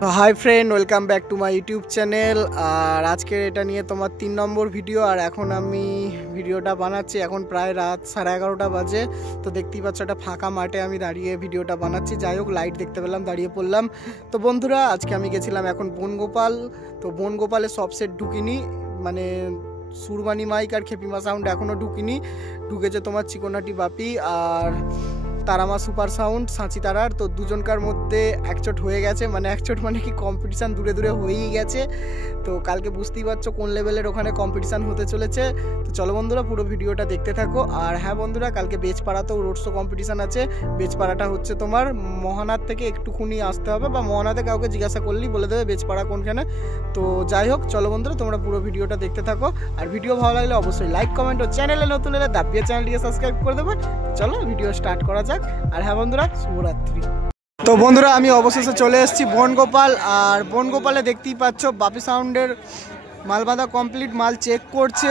High friend welcome back to my YouTube channel और आज के এটা নিয়ে তোমার 3 নম্বর ভিডিও। আর এখন আমি ভিডিওটা বানাচ্ছি, এখন প্রায় রাত 11:30 বাজে। তো দেখতেই পাচ্ছ একটা ফাঁকা মাঠে আমি দাঁড়িয়ে ভিডিওটা বানাচ্ছি। যাই হোক, লাইট দেখতে পেলাম, দাঁড়িয়ে পড়লাম। তো বন্ধুরা, আজকে আমি গেছিলাম এখন বনগোপাল। তো বনগোপালে সব সেট ঢুকিনি, মানে সুরবানি মাইক আর খেপিমা সাউন্ড এখনও ঢুকিনি। ঢুকেছে তোমার চিকনাটি বাপি আর তারামা সুপার সাউন্ড সাঁচি তারার। তো দুজনকার মধ্যে একচোট হয়ে গেছে, মানে একচোট মানে কি কম্পিটিশান দূরে দূরে হয়েই গেছে। তো কালকে বুঝতেই পারছো কোন লেভেলের ওখানে কম্পিটিশান হতে চলেছে। তো চলো বন্ধুরা, পুরো ভিডিওটা দেখতে থাকো। আর হ্যাঁ বন্ধুরা, কালকে বেজপাড়াতেও রোড শো কম্পিটিশান আছে। বেজপাড়াটা হচ্ছে তোমার মহানাদ থেকে একটুখানি আসতে হবে, বা মহানাদে কাউকে জিজ্ঞাসা করলেই বলে দেবে বেজপাড়া কোনখানে। তো যাই হোক, চলো বন্ধুরা, তোমরা পুরো ভিডিওটা দেখতে থাকো। আর ভিডিও ভালো লাগলে অবশ্যই লাইক কমেন্ট ও চ্যানেলে নতুন এলে দাবিয়ে চ্যানেলটিকে সাবস্ক্রাইব করে দেবে। চলো ভিডিও স্টার্ট করা যাক। আর হ্যাঁ বন্ধুরা, শুভরাত্রি। তো বন্ধুরা, আমি অবশেষে চলে এসেছি বনগোপাল। আর বনগোপালে দেখতেই পাচ্ছ বাপি সাউন্ডের মাল বাঁধা কমপ্লিট, মাল চেক করছে।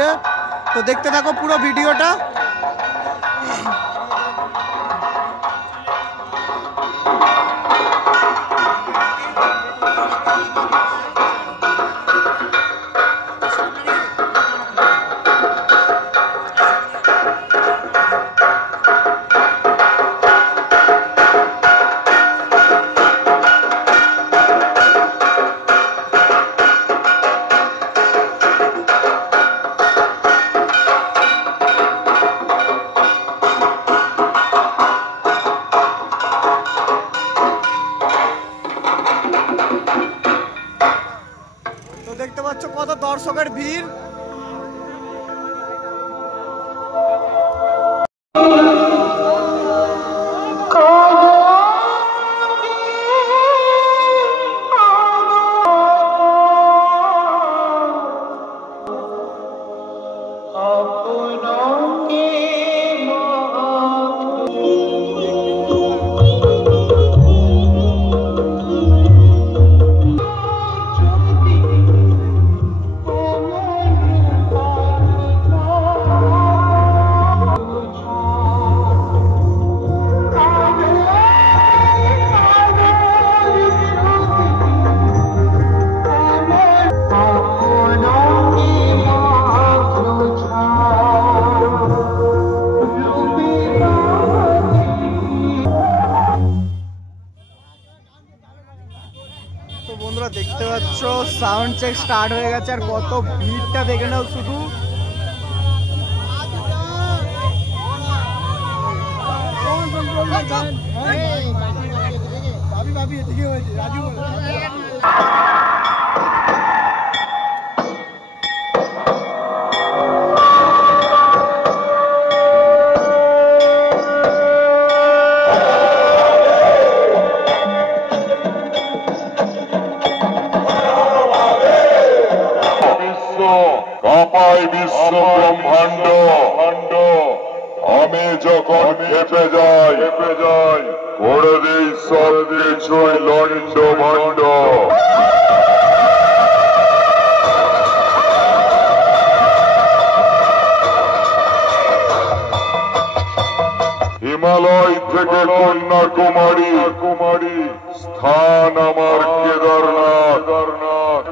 তো দেখতে থাকো পুরো ভিডিওটা। দেখতে পাচ্ছ কত দর্শকের ভিড়। তো বন্ধুরা, দেখতে পাচ্ছ সাউন্ড চেক স্টার্ট হয়ে গেছে। আর কত ভিড়টা দেখে নাও শুধু। বিশ্ব ব্রহ্মাণ্ড আমি যখন খেপে যাই করে দিই সব কিছুই লন্ড ভণ্ড। হিমালয় থেকে কন্যাকুমারী স্থান আমার কেদারনাথ।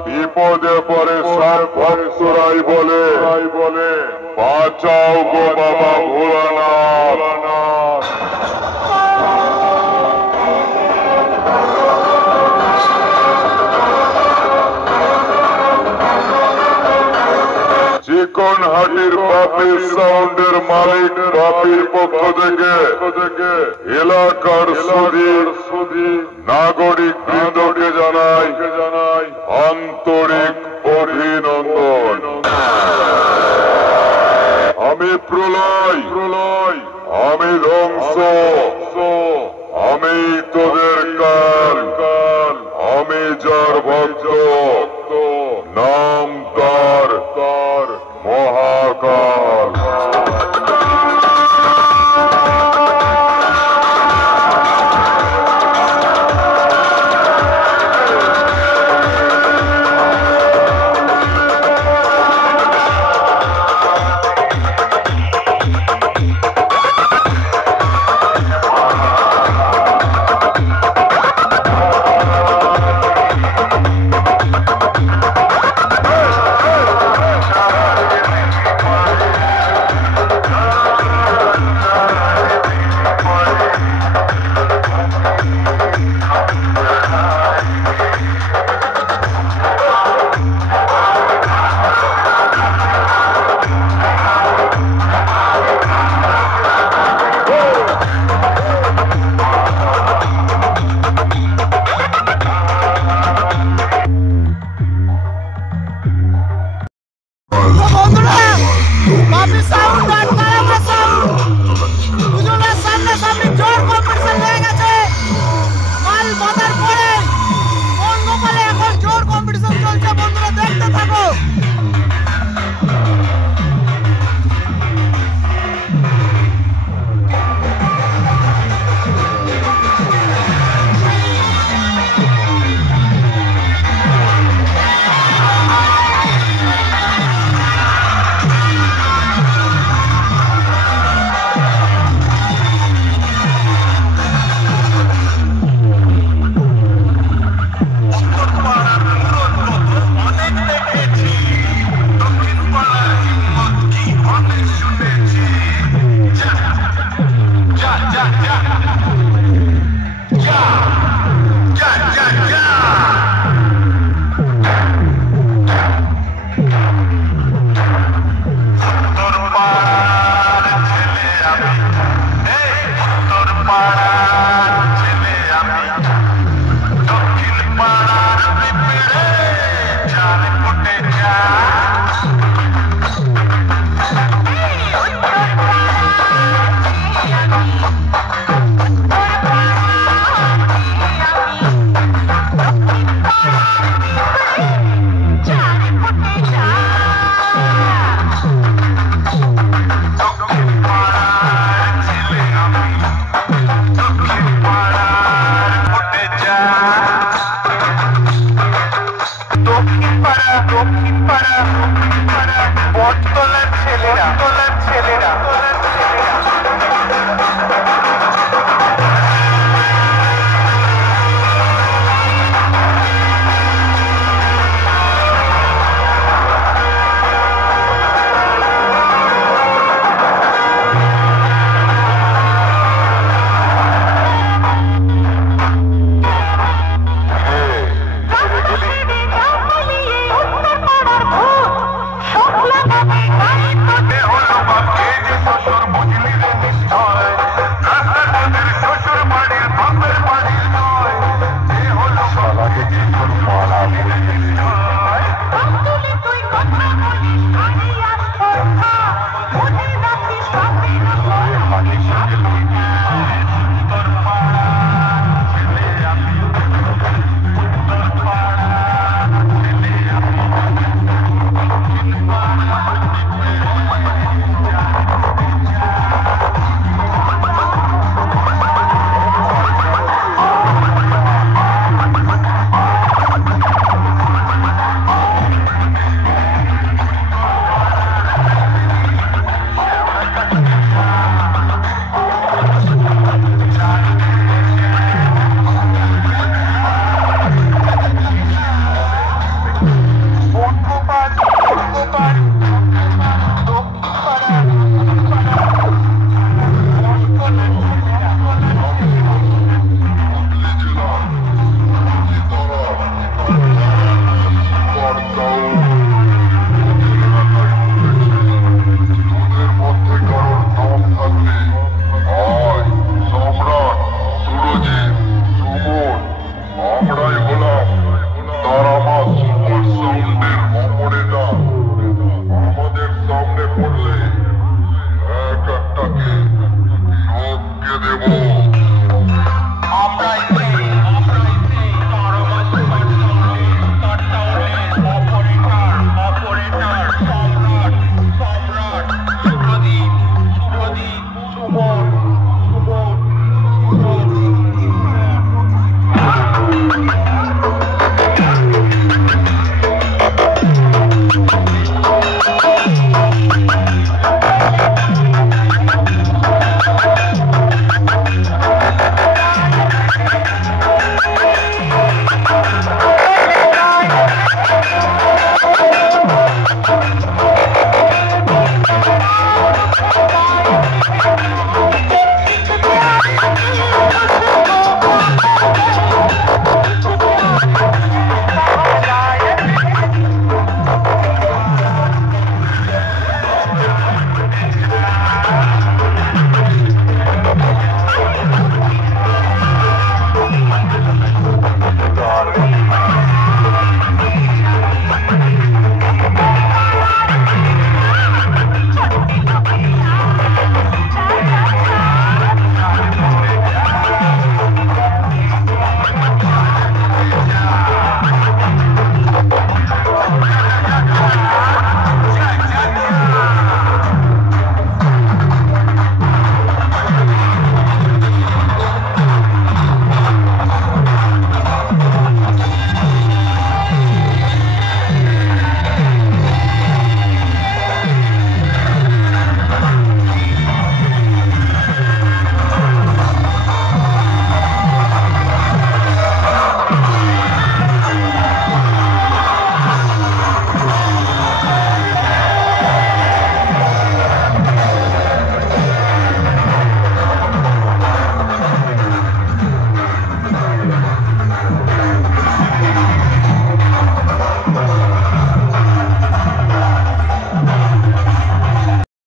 বিপদে পরে সব ভক্তরাই বলে বাঁচাও গো বাবা ভোলানাথ। চিকন হাটির বাপির সাউন্ডের মালিক বাপির পক্ষ থেকে এলাকার সুধী নাগরিক বৃন্দকে জানাই আন্তরিক অভিনন্দন। আমি প্রলয়, আমি ধ্বংস, আমি তোদের কাল, আমি যার ভক্ত, নাম তার মহাকাল। দক্ষিণ পাড়া বটতলার ছেলেরা